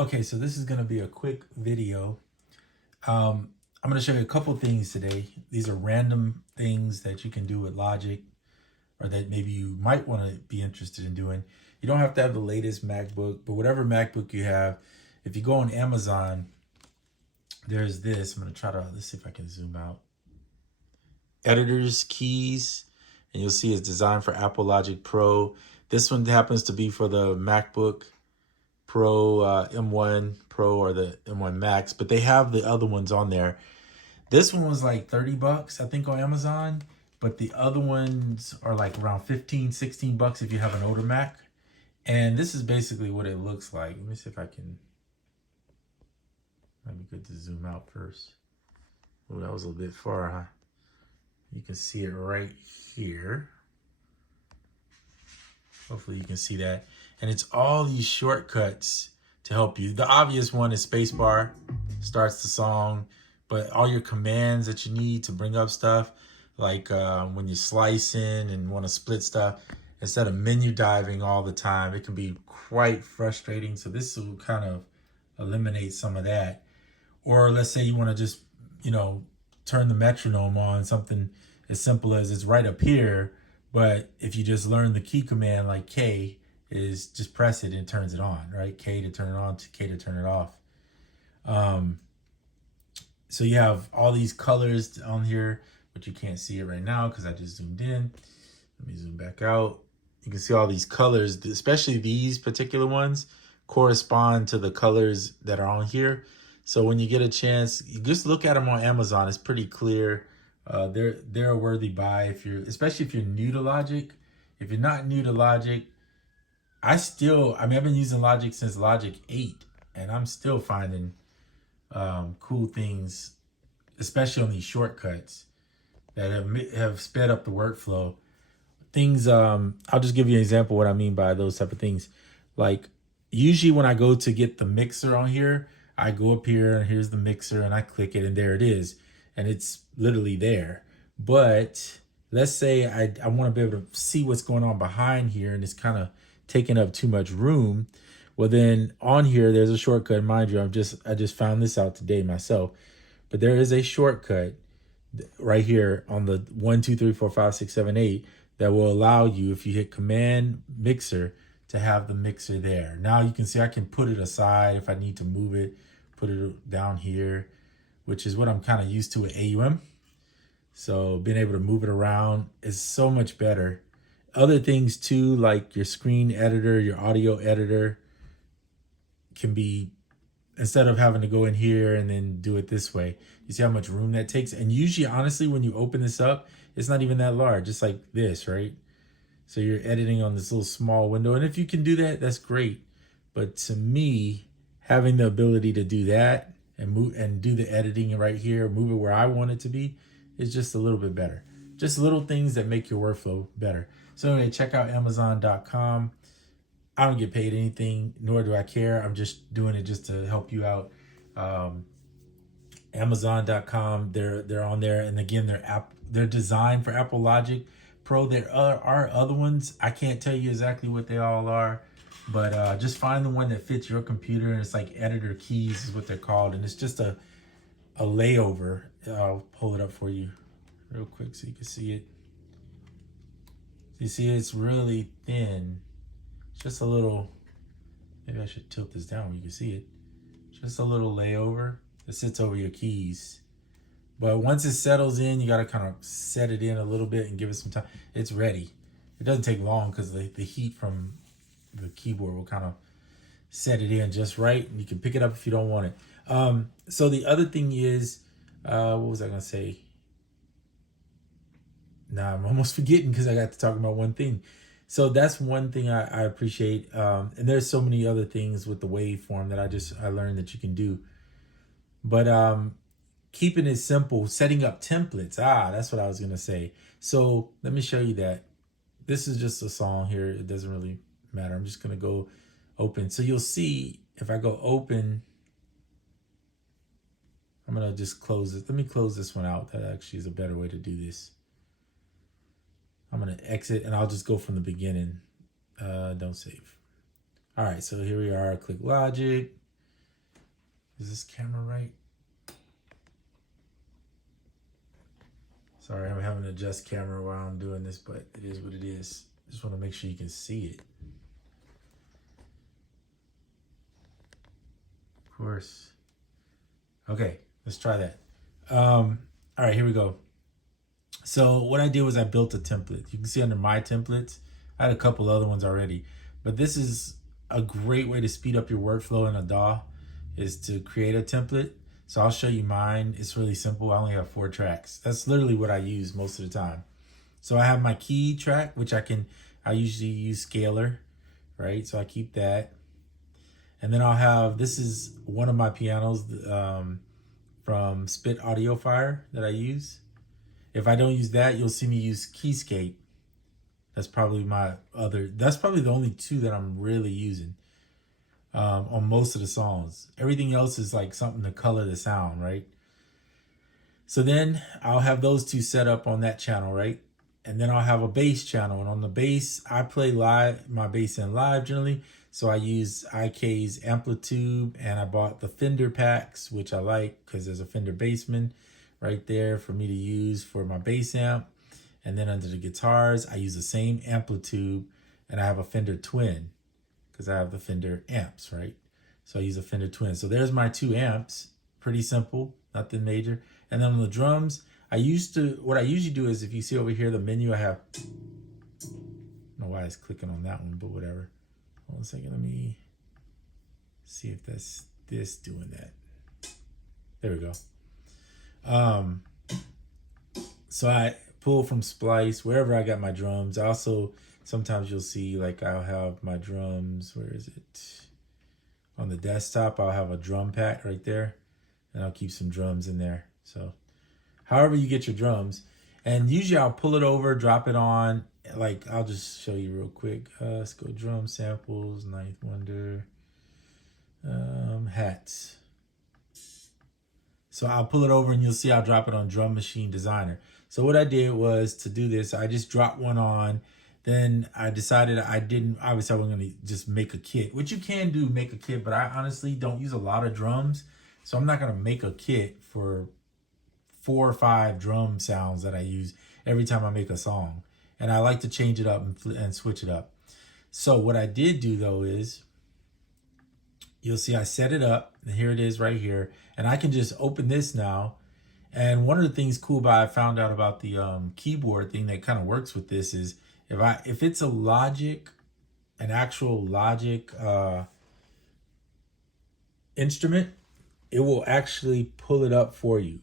Okay, so this is going to be a quick video. I'm going to show you a couple things today. These are random things that you can do with Logic, or that maybe you might want to be interested in doing. You don't have to have the latest MacBook, but whatever MacBook you have, if you go on Amazon, there's this. I'm going to try to, let's see if I can zoom out. Editor's keys, and you'll see it's designed for Apple Logic Pro. This one happens to be for the MacBook Pro, M1 Pro, or the M1 Max, but they have the other ones on there. This one was like 30 bucks, I think, on Amazon, but the other ones are like around 15, 16 bucks if you have an older Mac. And this is basically what it looks like. Let me see if I can, might be good to zoom out first. Oh, that was a little bit far, huh? You can see it right here. Hopefully you can see that. And it's all these shortcuts to help you. The obvious one is spacebar, starts the song, but all your commands that you need to bring up stuff, like when you slice in and want to split stuff, instead of menu diving all the time, it can be quite frustrating. So this will kind of eliminate some of that. Or let's say you want to just, turn the metronome on, something as simple as it's right up here. But if you just learn the key command, like K, is just press it and it turns it on, right? K to turn it on, to K to turn it off. So you have all these colors on here, but you can't see it right now because I just zoomed in. Let me zoom back out. You can see all these colors, especially these particular ones, correspond to the colors that are on here. So when you get a chance, you just look at them on Amazon. It's pretty clear. They're a worthy buy especially if you're new to Logic. If you're not new to Logic, I've been using Logic since Logic 8, and I'm still finding cool things, especially on these shortcuts that have sped up the workflow. Things, I'll just give you an example of what I mean by those type of things. Like, usually when I go to get the mixer on here, I go up here and here's the mixer and I click it and there it is. And it's literally there. But let's say I want to be able to see what's going on behind here and it's kind of taking up too much room. Well, then on here, there's a shortcut. Mind you, I just found this out today myself. But there is a shortcut right here on the 1, 2, 3, 4, 5, 6, 7, 8 that will allow you, if you hit Command Mixer, to have the mixer there. Now you can see I can put it aside if I need to move it, put it down here, which is what I'm kind of used to with AUM. So being able to move it around is so much better. Other things too, like your screen editor, your audio editor, can be, instead of having to go in here and then do it this way, you see how much room that takes? And usually, honestly, when you open this up, it's not even that large, just like this, right? So you're editing on this little small window. And if you can do that, that's great. But to me, having the ability to do that and move and do the editing right here, move it where I want it to be, is just a little bit better. Just little things that make your workflow better. So anyway, check out Amazon.com. I don't get paid anything, nor do I care. I'm just doing it just to help you out. Amazon.com, they're on there, and again, they're designed for Apple Logic Pro. There are other ones. I can't tell you exactly what they all are, but just find the one that fits your computer. And it's like editor keys is what they're called, and it's just a layover. I'll pull it up for you real quick so you can see it. You see, it's really thin. It's just a little. Maybe I should tilt this down where you can see it. Just a little layover. It sits over your keys. But once it settles in, you got to kind of set it in a little bit and give it some time. It's ready. It doesn't take long because the heat from the keyboard will kind of set it in just right. And you can pick it up if you don't want it. So the other thing is, what was I going to say? Nah, I'm almost forgetting because I got to talk about one thing. So that's one thing I appreciate. And there's so many other things with the waveform that I learned that you can do. But keeping it simple, setting up templates. That's what I was going to say. So let me show you that. This is just a song here. It doesn't really matter. I'm just going to go open. So you'll see if I go open, I'm going to just close it. Let me close this one out. That actually is a better way to do this. I'm going to exit and I'll just go from the beginning. Don't save. All right, so here we are. Click Logic. Is this camera right? Sorry, I'm having to adjust camera while I'm doing this, but it is what it is. Just want to make sure you can see it. Of course. Okay, let's try that. All right, here we go. So what I did was I built a template. You can see under my templates, I had a couple other ones already, but this is a great way to speed up your workflow in a DAW is to create a template. So I'll show you mine. It's really simple. I only have 4 tracks. That's literally what I use most of the time. So I have my key track, which I usually use scalar, right? So I keep that. And then I'll have, this is one of my pianos from Spit Audiofier that I use. If I don't use that, you'll see me use Keyscape. That's probably that's probably the only 2 that I'm really using on most of the songs. Everything else is like something to color the sound, right? So then I'll have those 2 set up on that channel, right? And then I'll have a bass channel. And on the bass, I play my bass in live generally. So I use IK's Amplitude, and I bought the Fender packs, which I like because there's a Fender Bassman right there for me to use for my bass amp. And then under the guitars, I use the same Amplitude, and I have a Fender Twin because I have the Fender amps, right? So I use a Fender Twin. So there's my 2 amps. Pretty simple, nothing major. And then on the drums, what I usually do is, if you see over here, the menu I have, I don't know why it's clicking on that one, but whatever. Hold on a second, let me see if that's this doing that. There we go. So I pull from Splice, wherever I got my drums. Also, sometimes you'll see, like, I'll have my drums, where is it? On the desktop, I'll have a drum pack right there, and I'll keep some drums in there. So however you get your drums. And usually I'll pull it over, drop it on. Like, I'll just show you real quick. Let's go drum samples, Ninth Wonder, hats. So I'll pull it over and you'll see I'll drop it on Drum Machine Designer. So what I did was, to do this, I just dropped one on. Then I decided obviously I wasn't going to just make a kit, which you can do, make a kit, but I honestly don't use a lot of drums. So I'm not going to make a kit for 4 or 5 drum sounds that I use every time I make a song. And I like to change it up and switch it up. So what I did do, though, is you'll see I set it up, and here it is right here. And I can just open this now. And one of the things cool I found out about the keyboard thing that kind of works with this is, if it's an actual Logic instrument, it will actually pull it up for you.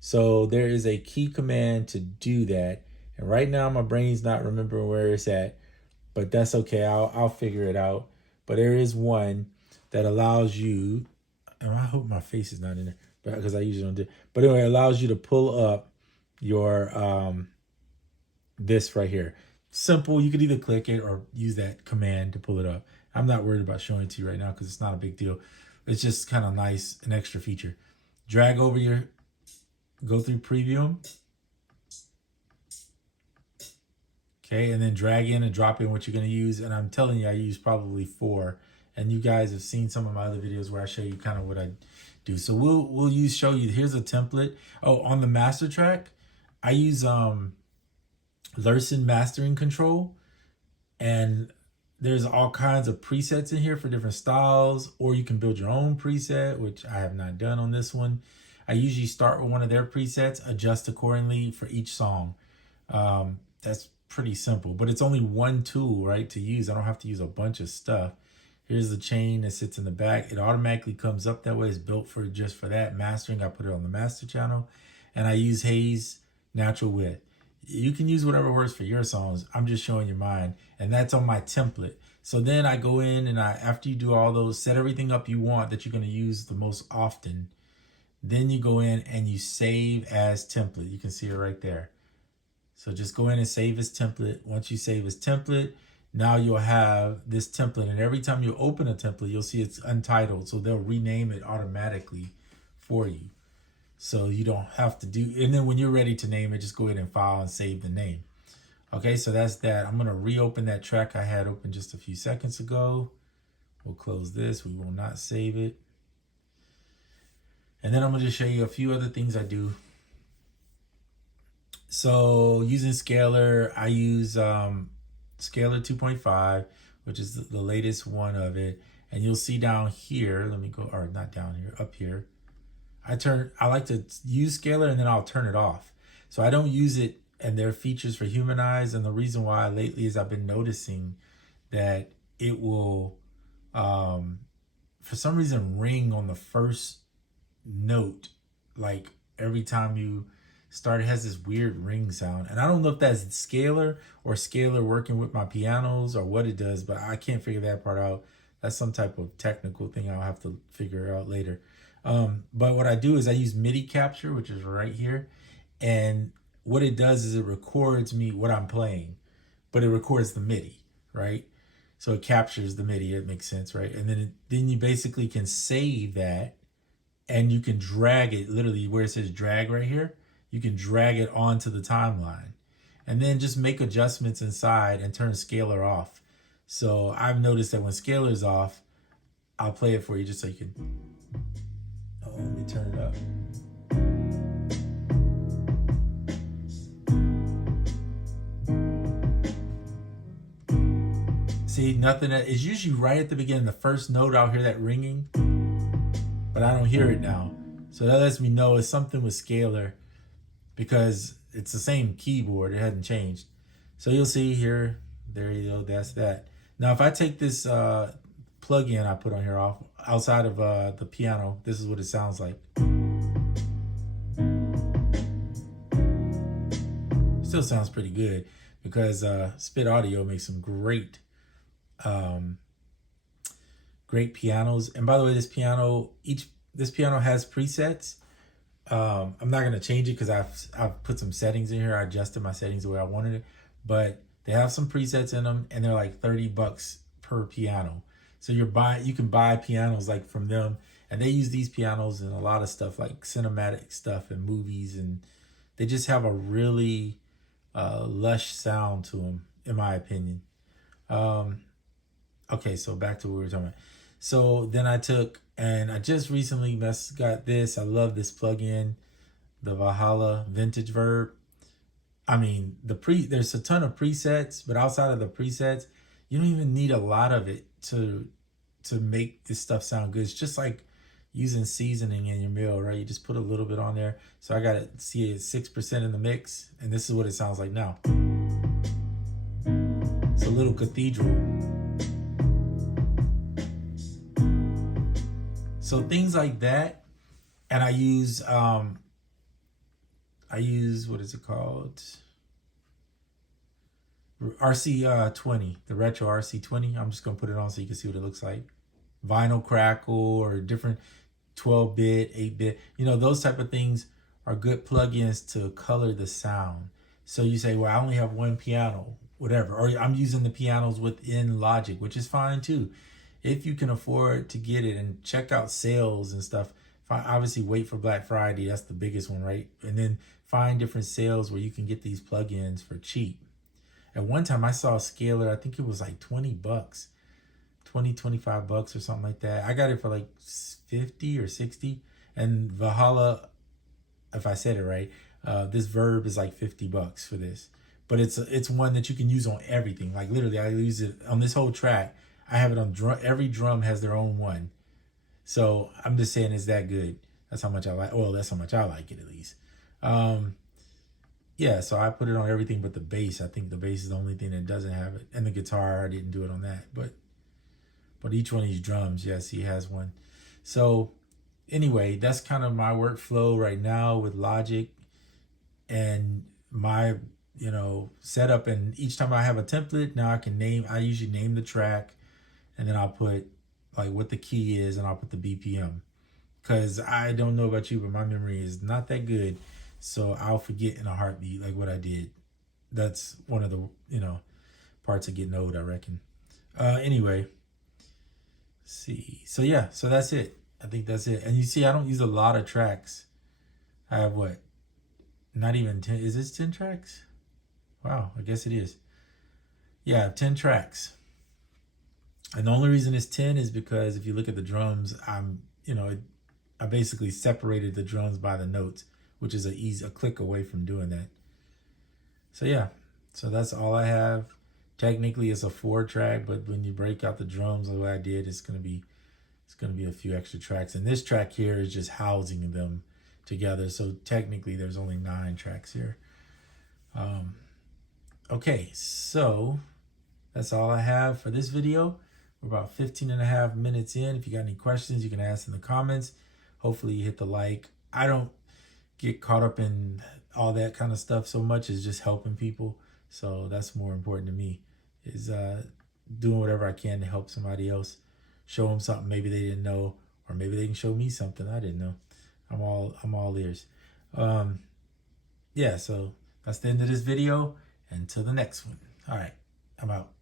So there is a key command to do that. And right now my brain's not remembering where it's at, but that's okay. I'll figure it out. But there is one that allows you, and I hope my face is not in there, because I usually don't do it. But anyway, it allows you to pull up your this right here. Simple. You could either click it or use that command to pull it up. I'm not worried about showing it to you right now because it's not a big deal. It's just kind of nice, an extra feature. Drag over go through preview them. Okay, and then drag in and drop in what you're going to use. And I'm telling you, I use probably 4. And you guys have seen some of my other videos where I show you kind of what I do. So we'll show you, here's a template. Oh, on the master track, I use Lursen Mastering Control. And there's all kinds of presets in here for different styles, or you can build your own preset, which I have not done on this one. I usually start with one of their presets, adjust accordingly for each song. That's pretty simple, but it's only one tool, right, to use. I don't have to use a bunch of stuff. Here's the chain that sits in the back. It automatically comes up that way. It's built just for that. Mastering, I put it on the master channel. And I use Haze Natural Width. You can use whatever works for your songs. I'm just showing you mine. And that's on my template. So then I go in and after you do all those, set everything up you want that you're going to use the most often. Then you go in and you save as template. You can see it right there. So just go in and save as template. Once you save as template, now you'll have this template. And every time you open a template, you'll see it's untitled. So they'll rename it automatically for you. So you don't have to do, and then when you're ready to name it, just go ahead and file and save the name. Okay, so that's that. I'm going to reopen that track I had open just a few seconds ago. We'll close this. We will not save it. And then I'm going to just show you a few other things I do. So using Scalar, I use Scalar 2.5, which is the latest one of it. And you'll see down here, let me go, or not down here, up here. I like to use Scalar and then I'll turn it off. So I don't use it, and there are features for human eyes. And the reason why lately is I've been noticing that it will, for some reason, ring on the first note. Like every time you start, it has this weird ring sound. And I don't know if that's Scalar or Scalar working with my pianos or what it does, but I can't figure that part out. That's some type of technical thing I'll have to figure out later. But what I do is I use MIDI capture, which is right here. And what it does is it records me what I'm playing, but it records the MIDI, right? So it captures the MIDI. It makes sense, right? And then you basically can save that, and you can drag it literally where it says drag right here. You can drag it onto the timeline, and then just make adjustments inside and turn Scalar off. So I've noticed that when Scalar's off, I'll play it for you just so you can. Oh, let me turn it up. See, nothing. It's usually right at the beginning, the first note, I'll hear that ringing, but I don't hear it now. So that lets me know it's something with Scalar, because it's the same keyboard. It hasn't changed. So you'll see here, there you go, that's that. Now, if I take this plug-in I put on here off, outside of the piano, this is what it sounds like. Still sounds pretty good, because Spit Audio makes some great great pianos. And by the way, this piano has presets. I'm not gonna change it because I've put some settings in here. I adjusted my settings the way I wanted it, but they have some presets in them, and they're like $30 per piano. So you can buy pianos like from them, and they use these pianos in a lot of stuff like cinematic stuff and movies, and they just have a really lush sound to them, in my opinion. Okay, so back to what we were talking about. So then I just recently got this. I love this plugin, the Valhalla Vintage Verb. I mean, there's a ton of presets, but outside of the presets, you don't even need a lot of it to make this stuff sound good. It's just like using seasoning in your meal, right? You just put a little bit on there. So I got it, see it 6% in the mix, and this is what it sounds like now. It's a little cathedral. So things like that. And I use what is it called? RC20, the retro RC20. I'm just gonna put it on so you can see what it looks like. Vinyl Crackle or different 12-bit, 8-bit. Those type of things are good plugins to color the sound. So you say, well, I only have one piano, whatever. Or I'm using the pianos within Logic, which is fine too. If you can afford to get it, and check out sales and stuff. Obviously wait for Black Friday. That's the biggest one, right? And then find different sales where you can get these plugins for cheap. At one time I saw Scalar, I think it was like $20, $25 or something like that. I got it for like 50 or 60. And Valhalla, if I said it right, this Verb is like $50 for this. But it's one that you can use on everything. Like literally, I use it on this whole track. I have it on drum. Every drum has their own one. So I'm just saying it's that good. That's how much I like. Well, that's how much I like it, at least. Yeah, so I put it on everything but the bass. I think the bass is the only thing that doesn't have it. And the guitar, I didn't do it on that. But each one of these drums, yes, he has one. So anyway, that's kind of my workflow right now with Logic and my setup. And each time I have a template, now I usually name the track, and then I'll put like what the key is, and I'll put the BPM, because I don't know about you, but my memory is not that good, so I'll forget in a heartbeat like what I did. That's one of the parts of getting old, I reckon. Anyway, see, so yeah, so that's it. I think that's it. And you see, I don't use a lot of tracks. I have what? Not even 10. Is this 10 tracks? Wow, I guess it is. Yeah, I have 10 tracks. And the only reason it's 10 is because if you look at the drums, I basically separated the drums by the notes, which is a click away from doing that. So yeah, so that's all I have. Technically, it's a 4-track, but when you break out the drums the way I did, it's gonna be a few extra tracks. And this track here is just housing them together. So technically, there's only 9 tracks here. Okay, so that's all I have for this video. We're about 15.5 minutes in. If you got any questions, you can ask in the comments. Hopefully you hit the like. I don't get caught up in all that kind of stuff so much. As just helping people. So that's more important to me, is doing whatever I can to help somebody else. Show them something maybe they didn't know, or maybe they can show me something I didn't know. I'm all ears. Yeah, so that's the end of this video. Until the next one. All right, I'm out.